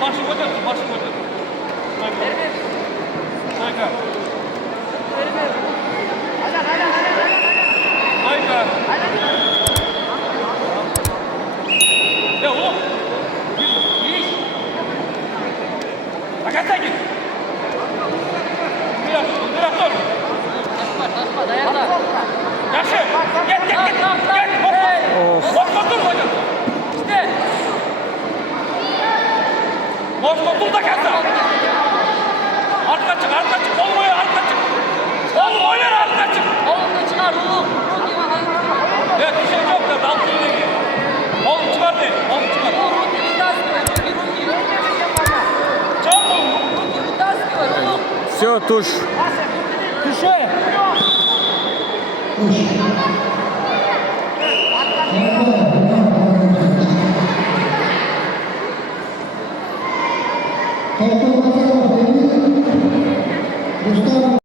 Başı koyacaksın, başı koyacaksın. Sayka. Sayka. Ya oğlum. Giriş. Hakikaten git. Biraz dur. Taşma, dayanma. Yaşı. Git. Boş dur hocam. İşte. Boş dur da kalsın. Arka çık. Kol boyu arka çık. Kol boyu arka çık. Oğlum da çıkar oğlum. Ya bir şey yok da dalga ile. Oğlum çıkar değil. Oğlum çıkar. Çabuk oğlum. Все, туш. Düşe. Mustafa